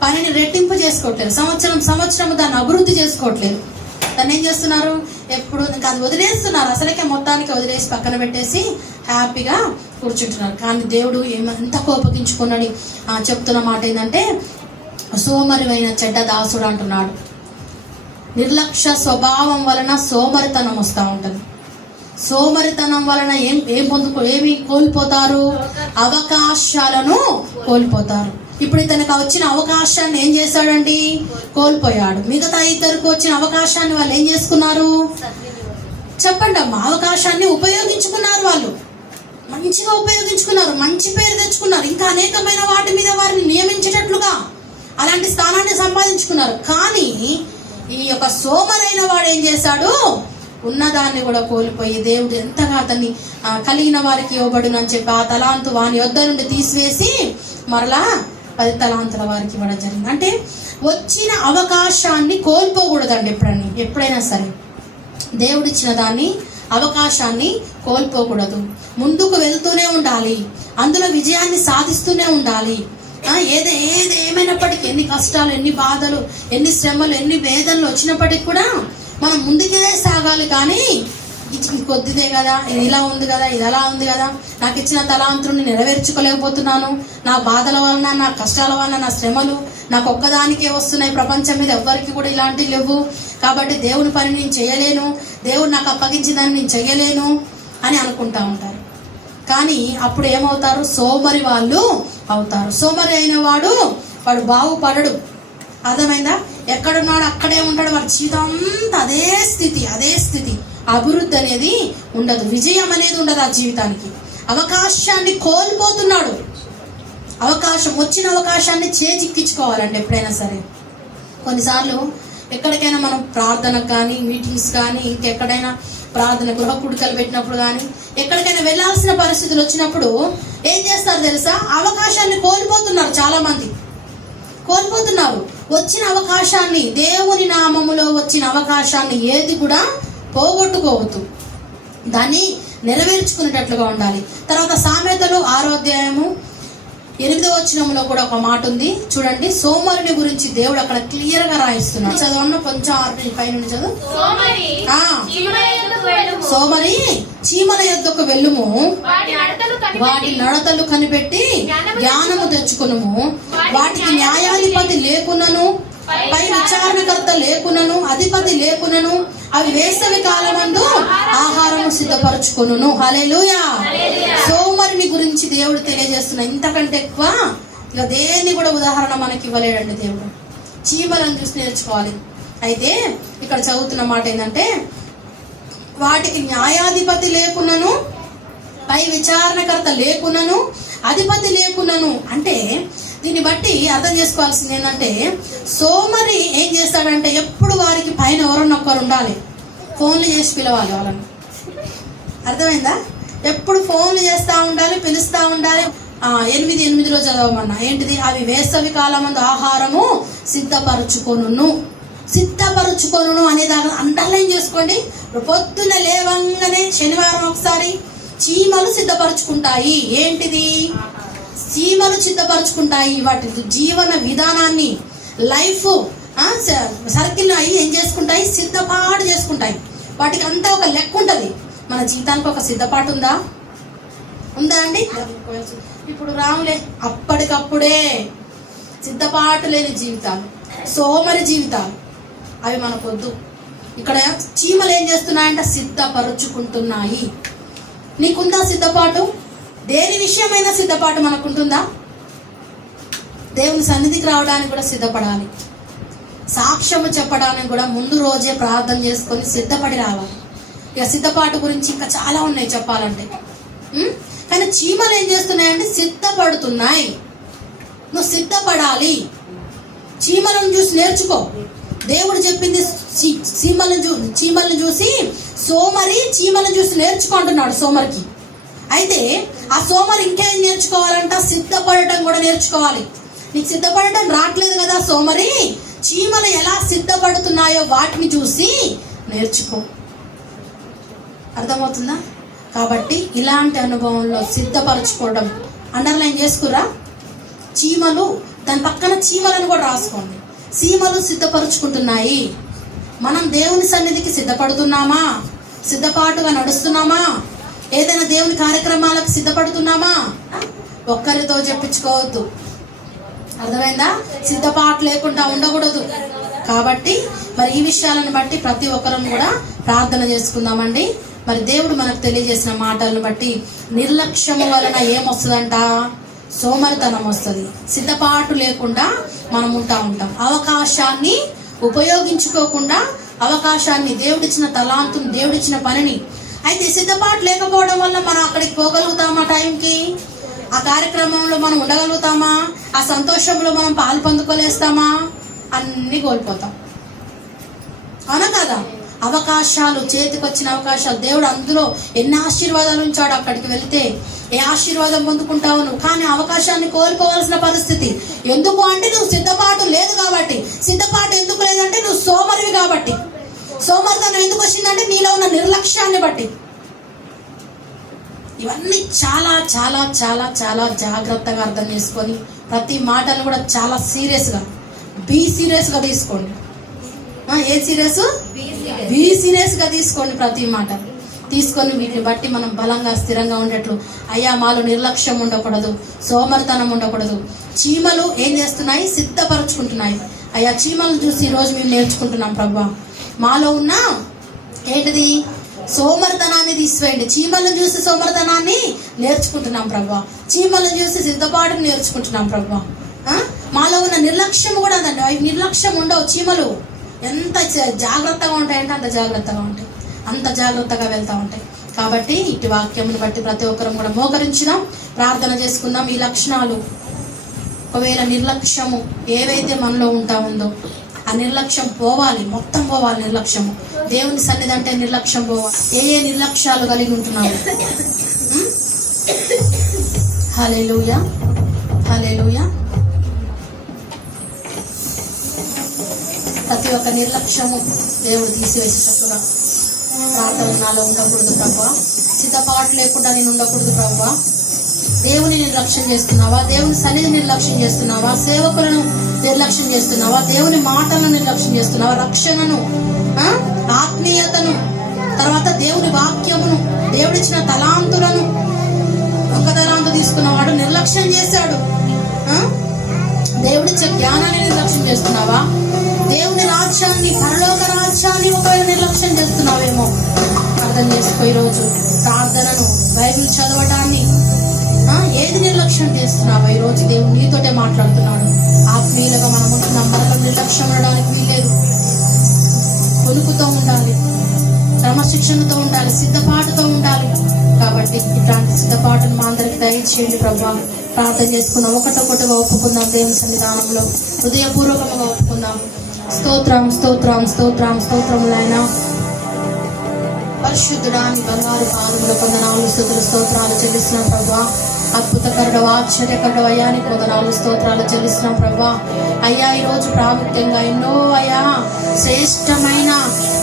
పనిని రెట్టింపు చేసుకోవట్లేదు, సంవత్సరం దాన్ని అభివృద్ధి చేసుకోవట్లేదు. దాన్ని ఏం చేస్తున్నారు, ఎప్పుడు అది వదిలేస్తున్నారు, అసలుకే మొత్తానికి వదిలేసి పక్కన పెట్టేసి హ్యాపీగా కూర్చుంటున్నారు. కానీ దేవుడు ఎంత కోపగించుకున్నాడు చెప్తున్న మాట ఏంటంటే, సోమరివైన చెడ్డ దాసుడు అంటున్నాడు. నిర్లక్ష్య స్వభావం వలన సోమరితనం వస్తూ ఉంటుంది. సోమరితనం వలన ఏమి కోల్పోతారు, అవకాశాలను కోల్పోతారు. ఇప్పుడు ఇతనికి వచ్చిన అవకాశాన్ని ఏం చేశాడండి, కోల్పోయాడు. మిగతా 2కు వచ్చిన అవకాశాన్ని వాళ్ళు ఏం చేసుకున్నారు చెప్పండి అమ్మా? అవకాశాన్ని ఉపయోగించుకున్నారు, వాళ్ళు మంచిగా ఉపయోగించుకున్నారు, మంచి పేరు తెచ్చుకున్నారు, ఇంకా అనేకమైన వాటి మీద వారిని నియమించేటట్లుగా అలాంటి స్థానాన్ని సంపాదించుకున్నారు. కానీ ఈ యొక్క సోమరైన వాడు ఏం చేశాడు, ఉన్నదాన్ని కూడా కోల్పోయి, దేవుడు ఎంతగా అతన్ని కలిగిన వారికి ఇవ్వబడును అని చెప్పి ఆ తలాంతు వాని యొద్ద నుండి తీసివేసి మరలా 10 తలాంతుల వారికి ఇవ్వడం జరిగింది. అంటే వచ్చిన అవకాశాన్ని కోల్పోకూడదండి. ఎప్పుడైనా సరే దేవుడిచ్చిన దాన్ని, అవకాశాన్ని కోల్పోకూడదు. ముందుకు వెళ్తూనే ఉండాలి, అందులో విజయాన్ని సాధిస్తూనే ఉండాలి. ఏమైనప్పటికీ, ఎన్ని కష్టాలు, ఎన్ని బాధలు, ఎన్ని శ్రమలు, ఎన్ని వేదనలు వచ్చినప్పటికీ కూడా మనం ముందుకే సాగాలి. కానీ కొద్దిదే కదా, ఇది ఇలా ఉంది కదా, ఇది అలా ఉంది కదా, నాకు ఇచ్చిన తలాంతుని నెరవేర్చుకోలేకపోతున్నాను, నా బాధల వలన, నా కష్టాల వలన, నా శ్రమలు నాకు ఒక్కదానికే వస్తున్నాయి, ప్రపంచం మీద ఎవ్వరికి కూడా ఇలాంటివి లేవు, కాబట్టి దేవుని పని నేను చేయలేను, దేవుడు నాకు అప్పగించిందని నేను చేయలేను అని అనుకుంటా ఉంటారు. కానీ అప్పుడు ఏమవుతారు, సోమరి వాళ్ళు అవుతారు. సోమరి అయిన వాడు బాగుపడడు. అర్థమైందా? ఎక్కడున్నాడు అక్కడే ఉంటాడు, వాడి జీవితం అంతా అదే స్థితి. అభివృద్ధి అనేది ఉండదు, విజయం అనేది ఉండదు ఆ జీవితానికి. అవకాశాన్ని కోల్పోతున్నాడు. వచ్చిన అవకాశాన్ని చేజిక్కించుకోవాలండి ఎప్పుడైనా సరే. కొన్నిసార్లు ఎక్కడికైనా మనం ప్రార్థనకు కానీ, మీటింగ్స్ కానీ, ఇంకెక్కడైనా ప్రార్థన గృహ కూడికలు పెట్టినప్పుడు కానీ ఎక్కడికైనా వెళ్ళాల్సిన పరిస్థితులు వచ్చినప్పుడు ఏం చేస్తారు తెలుసా? అవకాశాన్ని కోల్పోతున్నారు, చాలా మంది కోల్పోతున్నారు. వచ్చిన అవకాశాన్ని, దేవుని నామములో వచ్చిన అవకాశాన్ని ఏది కూడా పోగొట్టుకోవద్దు, దాన్ని నెరవేర్చుకునేటట్లుగా ఉండాలి. తర్వాత సామెతలు 6వ అధ్యాయము 8వ వచనంలో కూడా ఒక మాట ఉంది చూడండి. సోమరుని గురించి దేవుడు అక్కడ క్లియర్ గా రాయిస్తున్నాడు. చదవన్న కొంచెం 6 పై నుండి చదువు. సోమరి చీమల యొద్దకు వెళ్ళుము, వాటి నడతలు కనిపెట్టి జ్ఞానము తెచ్చుకునుము. వాటికి న్యాయాధిపతి లేకునను, పై విచారణకర్త లేకునను, అధిపతి లేకునను, అవి వేసవి కాలమందు ఆహారము సిద్ధపరచుకొనును. హల్లెలూయా. సోమరిని గురించి దేవుడు తెలియజేస్తున్నా. ఇంతకంటే ఎక్కువ ఇక దేన్ని కూడా ఉదాహరణ మనకి ఇవ్వలేడండి దేవుడు. చీమలను చూసి నేర్చుకోవాలి. అయితే ఇక్కడ చదువుతున్న మాట ఏంటంటే, వాటికి న్యాయాధిపతి లేకునను, పై విచారణకర్త లేకునను, అధిపతి లేకునను. అంటే దీన్ని బట్టి అర్థం చేసుకోవాల్సింది ఏంటంటే, సోమరి ఏం చేస్తాడంటే ఎప్పుడు వారికి పైన ఎవరన్నా ఒక్కరు ఉండాలి, ఫోన్లు చేసి పిలవాలి వాళ్ళని. అర్థమైందా? ఎప్పుడు ఫోన్లు చేస్తూ ఉండాలి, పిలుస్తూ ఉండాలి. 8:8 చదవమన్నా ఏంటిది? అవి వేసవి కాలమందు ఆహారము సిద్ధపరచుకొనును. సిద్ధపరచుకొనును అనేది అండర్లైన్ చేసుకోండి. పొద్దున్న లేవంగానే శనివారం ఒకసారి చీమలు సిద్ధపరచుకుంటాయి. ఏంటిది? చీమలు సిద్ధపరచుకుంటాయి వాటి జీవన విధానాన్ని, లైఫ్ సర్కిల్ అయ్యి ఏం చేసుకుంటాయి? సిద్ధపాటు చేసుకుంటాయి. వాటికి అంతా ఒక లెక్క ఉంటుంది. మన జీవితానికి ఒక సిద్ధపాటు ఉందా అండి? ఇప్పుడు రాములే అప్పటికప్పుడే సిద్ధపాటు లేని జీవితాలు, సోమరి జీవితాలు, అవి మనకొద్దు. ఇక్కడ చీమలు ఏం చేస్తున్నాయంటే సిద్ధపరుచుకుంటున్నాయి. నీకుందా సిద్ధపాటు? దేని విషయమైనా సిద్ధపాటు మనకుంటుందా? దేవుని సన్నిధికి రావడానికి కూడా సిద్ధపడాలి. సాక్ష్యము చెప్పడానికి కూడా ముందు రోజే ప్రార్థన చేసుకొని సిద్ధపడి రావాలి. ఇక సిద్ధపాటు గురించి ఇంకా చాలా ఉన్నాయి చెప్పాలంటే. కానీ చీమలు ఏం చేస్తున్నాయంటే సిద్ధపడుతున్నాయి. నువ్వు సిద్ధపడాలి. చీమలను చూసి నేర్చుకో. దేవుడు చెప్పింది చీమలను చూసి సోమరి చీమలను చూసి నేర్చుకుంటున్నాడు సోమరికి. అయితే ఆ సోమరి ఇంకేం నేర్చుకోవాలంట? సిద్ధపడటం కూడా నేర్చుకోవాలి. నీకు సిద్ధపడటం రావట్లేదు కదా సోమరి, చీమలు ఎలా సిద్ధపడుతున్నాయో వాటిని చూసి నేర్చుకో. అర్థమవుతుందా? కాబట్టి ఇలాంటి అనుభవంలో సిద్ధపరచుకోవడం అండర్లైన్ చేసుకురా. చీమలు, దాని పక్కన చీమలను కూడా రాసుకోండి. చీమలు సిద్ధపరచుకుంటున్నాయి. మనం దేవుని సన్నిధికి సిద్ధపడుతున్నామా? సిద్ధపాటుగా నడుస్తున్నామా? ఏదైనా దేవుని కార్యక్రమాలకు సిద్ధపడుతున్నామా? ఒక్కరితో చెప్పించుకోవద్దు. అర్థమైందా? సిద్ధపాటు లేకుండా ఉండకూడదు. కాబట్టి మరి ఈ విషయాలను బట్టి ప్రతి ఒక్కరం కూడా ప్రార్థన చేసుకుందామండి. మరి దేవుడు మనకు తెలియజేసిన మాటలను బట్టి నిర్లక్ష్యము వలన ఏమొస్తుందంట? సోమరితనం వస్తుంది. సిద్ధపాటు లేకుండా మనం ఉంటాం. అవకాశాన్ని ఉపయోగించుకోకుండా, అవకాశాన్ని, దేవుడిచ్చిన తలాంతుని, దేవుడిచ్చిన పనిని. అయితే సిద్ధపాటు లేకపోవడం వల్ల మనం అక్కడికి పోగలుగుతామా? టైంకి ఆ కార్యక్రమంలో మనం ఉండగలుగుతామా? ఆ సంతోషంలో మనం పాలు పొందుకోలేస్తామా? అన్ని కోల్పోతాం. అవునా కదా? అవకాశాలు, చేతికొచ్చిన అవకాశాలు, దేవుడు అందులో ఎన్ని ఆశీర్వాదాలు ఉంచాడు. అక్కడికి వెళితే ఏ ఆశీర్వాదం పొందుకుంటావు నువ్వు. కానీ అవకాశాన్ని కోల్పోవలసిన పరిస్థితి. ఎందుకు అంటే నువ్వు సిద్ధపాటు లేదు కాబట్టి. సిద్ధపాటు ఎందుకు లేదంటే నువ్వు సోమరివి కాబట్టి. సోమరితనం ఎందుకు వచ్చిందంటే నీలో ఉన్న నిర్లక్ష్యాన్ని బట్టి. ఇవన్నీ చాలా చాలా చాలా చాలా జాగ్రత్తగా అర్థం చేసుకొని ప్రతి మాటను కూడా చాలా సీరియస్గా, బీ సీరియస్గా తీసుకోండి. ఏ సీరియస్? బీ సీరియస్గా తీసుకోండి. ప్రతి మాట తీసుకొని వీటిని బట్టి మనం బలంగా, స్థిరంగా ఉండేట్లు. అయ్యా, మాలో నిర్లక్ష్యం ఉండకూడదు, సోమరితనం ఉండకూడదు. చీమలు ఏం చేస్తున్నాయి? సిద్ధపరచుకుంటున్నాయి. అయ్యా, చీమలను చూసి ఈరోజు మేము నేర్చుకుంటున్నాం ప్రభా. మాలో ఉన్న ఏంటిది? సోమరితనాన్ని తీసివేయండి. చీమలను చూసి సోమరితనాన్ని నేర్చుకుంటున్నాం ప్రభా. చీమలను చూసి సిద్ధపాటును నేర్చుకుంటున్నాం ప్రభా. మాలో ఉన్న నిర్లక్ష్యం కూడా అదండి. అవి నిర్లక్ష్యం ఉండవు. చీమలు ఎంత జాగ్రత్తగా ఉంటాయంటే అంత జాగ్రత్తగా ఉంటాయి, అంత జాగ్రత్తగా వెళ్తూ ఉంటాయి. కాబట్టి ఇటు వాక్యమును బట్టి ప్రతి ఒక్కరం కూడా మోకరించుదాం, ప్రార్థన చేసుకుందాం. ఈ లక్షణాలు, ఒకవేళ నిర్లక్ష్యము ఏవైతే మనలో ఉంటా ఉందో ఆ నిర్లక్ష్యం పోవాలి, మొత్తం పోవాలి నిర్లక్ష్యము. దేవుని సన్నిధి అంటే నిర్లక్ష్యం పోవాలి. ఏ నిర్లక్ష్యాలు కలిగి ఉంటున్నావు? హల్లెలూయా, హల్లెలూయా. ప్రతి ఒక్క నిర్లక్ష్యము దేవుడు తీసివేసేటట్లుగా ప్రార్థన నాలో ఉండకూడదు ప్రభా. సిద్ధపాటు లేకుండా నేను ఉండకూడదు ప్రభా. దేవుని నిర్లక్ష్యం చేస్తున్నావా? దేవుని సన్నిధి నిర్లక్ష్యం చేస్తున్నావా? సేవకులను నిర్లక్ష్యం చేస్తున్నావా? దేవుని మాటలను నిర్లక్ష్యం చేస్తున్నావా? రక్షణను, ఆత్మీయతను, తర్వాత దేవుని వాక్యమును, దేవుడిచ్చిన తలాంతులను, ఒక తలాంతు తీసుకున్నవాడు నిర్లక్ష్యం చేశాడు. దేవుడిచ్చే జ్ఞానాన్ని నిర్లక్ష్యం చేస్తున్నావా? దేవుని రాజ్యాన్ని, పరలోక రాజ్యాన్ని ఒకవేళ నిర్లక్ష్యం చేస్తున్నావేమో అర్థం చేసుకో. ఈరోజు ప్రార్థనను, బైబిల్ చదవటాన్ని ఏది నిర్లక్ష్యం చేస్తున్నావా? ఈరోజు దేవుడు నీతోటే మాట్లాడుతున్నాడు. ఆత్మీయులుగా మనం ఉంటున్నాం, మనలో నిర్లక్ష్యం ఉండడానికి వీల్లేదు. కొనుకుతో ఉండాలి, క్రమశిక్షణతో ఉండాలి, సిద్ధపాటుతో ఉండాలి. కాబట్టి ఇట్లాంటి సిద్ధపాటును మా అందరికి దయచేయండి ప్రభా. ప్రార్థన చేసుకుందాం, ఒకటొకటిగా ఒప్పుకుందాం. దేవుని సన్నిధానంలో హృదయపూర్వకంగా ఒప్పుకుందాం. స్తోత్రం, స్తోత్రం, స్తోత్రం, స్తోత్రములైనా పరిశుద్ధుడాన్ని బంగారు పాదముల కొందనాలు స్తుతులు స్తోత్రాలు చెల్లిస్తున్నాం ప్రభా. అద్భుతకరుడు, ఆశ్చర్యకరుడు అయ్యానికి కొందనాలు స్తోత్రాలు చెల్లిస్తున్నాం ప్రభా. అయ్యా ఈరోజు ప్రాముఖ్యంగా ఎన్నో అయ్యా శ్రేష్టమైన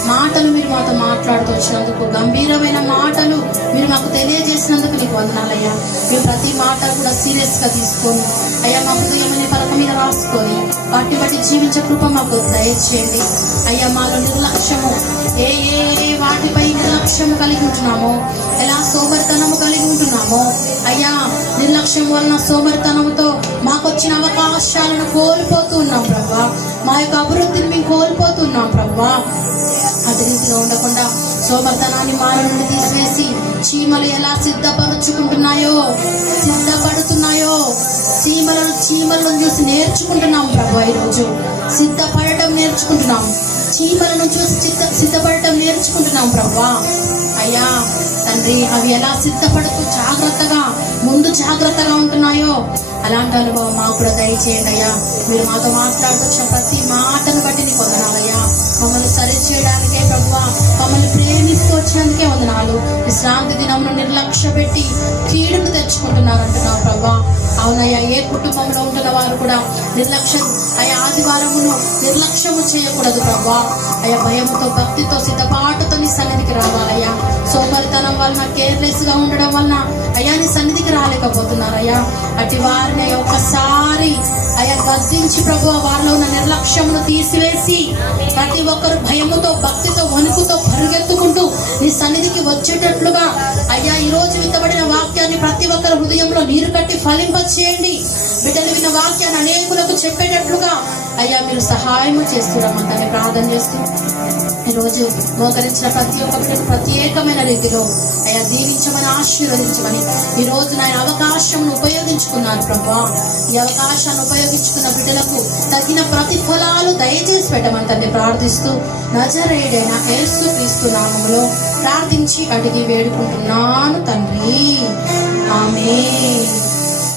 మాటలు మీరు మాతో మాట్లాడుతూ వచ్చినందుకు, గంభీరమైన మాటలు మీరు మాకు తెలియజేసినందుకు నీకు వందనాలయ్యా. మేము ప్రతి మాట కూడా సీరియస్గా తీసుకొని అయ్యా మా హృదయం అనే పలక మీద రాసుకొని వాటిని బట్టి జీవించే కృప మాకు దయచేయండి అయ్యా. మాలో నిర్లక్ష్యము, ఏ ఏ వాటిపై నిర్లక్ష్యము కలిగి ఉంటున్నామో, ఎలా సోమరితనము కలిగి ఉంటున్నామో అయ్యా, నిర్లక్ష్యం వలన సోమరితనముతో మాకు వచ్చిన అవకాశాలను కోల్పోతూ ఉన్నాం ప్రభా. మా యొక్క అభివృద్ధిని మేము కోల్పోతున్నాం ప్రభా. అదే రీతిగా ఉండకుండా సోమరితనాన్ని మాల నుండి తీసివేసి చీమలు ఎలా సిద్ధపరుచుకుంటున్నాయో, సిద్ధపడుతున్నాయో, చీమలను చూసి నేర్చుకుంటున్నాం ప్రభా. ఈరోజు సిద్ధపడటం నేర్చుకుంటున్నాం, చీమలను చూసి సిద్ధపడటం నేర్చుకుంటున్నాం ప్రభా. అయ్యా తండ్రి, అవి ఎలా సిద్ధపడుతూ ముందు జాగ్రత్తగా ఉంటున్నాయో అలాంటి అనుభవం మాకు కూడా దయచేయండి అయ్యా. మీరు మాతో మాట్లాడుతున్న ప్రతి మాటను బట్టి నీకు వందనాలయ్యా. మమ్మల్ని సరిచేయడానికే ప్రభువా, మమ్మల్ని ప్రేమిస్తూ వచ్చినందుకే వందనాలు. విశ్రాంతి దినంలో నిర్లక్ష్య పెట్టి కీడును తెచ్చుకుంటున్నారు అంటున్నావు ప్రభా. అవునయ్యా, ఏ కుటుంబంలో ఉంటున్న వారు కూడా నిర్లక్ష్యం అయ్యా, ఆదివారమును నిర్లక్ష్యము చేయకూడదు ప్రభా. అయ్యా భయంతో, భక్తితో, సిద్ధపాటుతో నీ సన్నిధికి రావాలయ్యా. సోమరితనం వలన, కేర్లెస్ గా ఉండడం వలన అయ్యా నీ సన్నిధికి రాలేకపోతున్నారయ్యా. అటు వారిని ఒక్కసారి అయ్యా గద్దించి ప్రభు వారిలో ఉన్న నిర్లక్ష్యమును తీసివేసి ప్రతి ఒక్కరు భయముతో, భక్తితో, వణుకుతో పరిగెత్తుకుంటూ నీ సన్నిధికి వచ్చేటట్లుగా అయ్యా ఈరోజు విత్తబడిన వాక్యాన్ని ప్రతి ఒక్కరు హృదయంలో నీరు కట్టి ఫలింపచేయండి. బిడ్డలు విన్న వాక్యాన్ని అనేకులకు చెప్పేటట్లుగా అయ్యా మీరు సహాయము చేస్తున్నామంటే ప్రార్థన చేస్తూ ఈరోజు మోకరించిన ప్రతి ఒక్కరికి ప్రత్యేకమైన రీతిలో అయ్యా దీవించమని, ఆశీర్వదించమని ఈరోజు నా అవకాశం ఉపయోగించుకున్నాను ప్రభా. ఈ అవకాశాన్ని ఉపయోగించుకున్న బిడ్డలకు తగిన ప్రతిఫలాలు దయచేసి పెట్టమని ప్రార్థిస్తూ నజరేయుడైన యేసుక్రీస్తు నామములో ప్రార్థించి అడిగి వేడుకుంటున్నాను తండ్రి. ఆమేన్.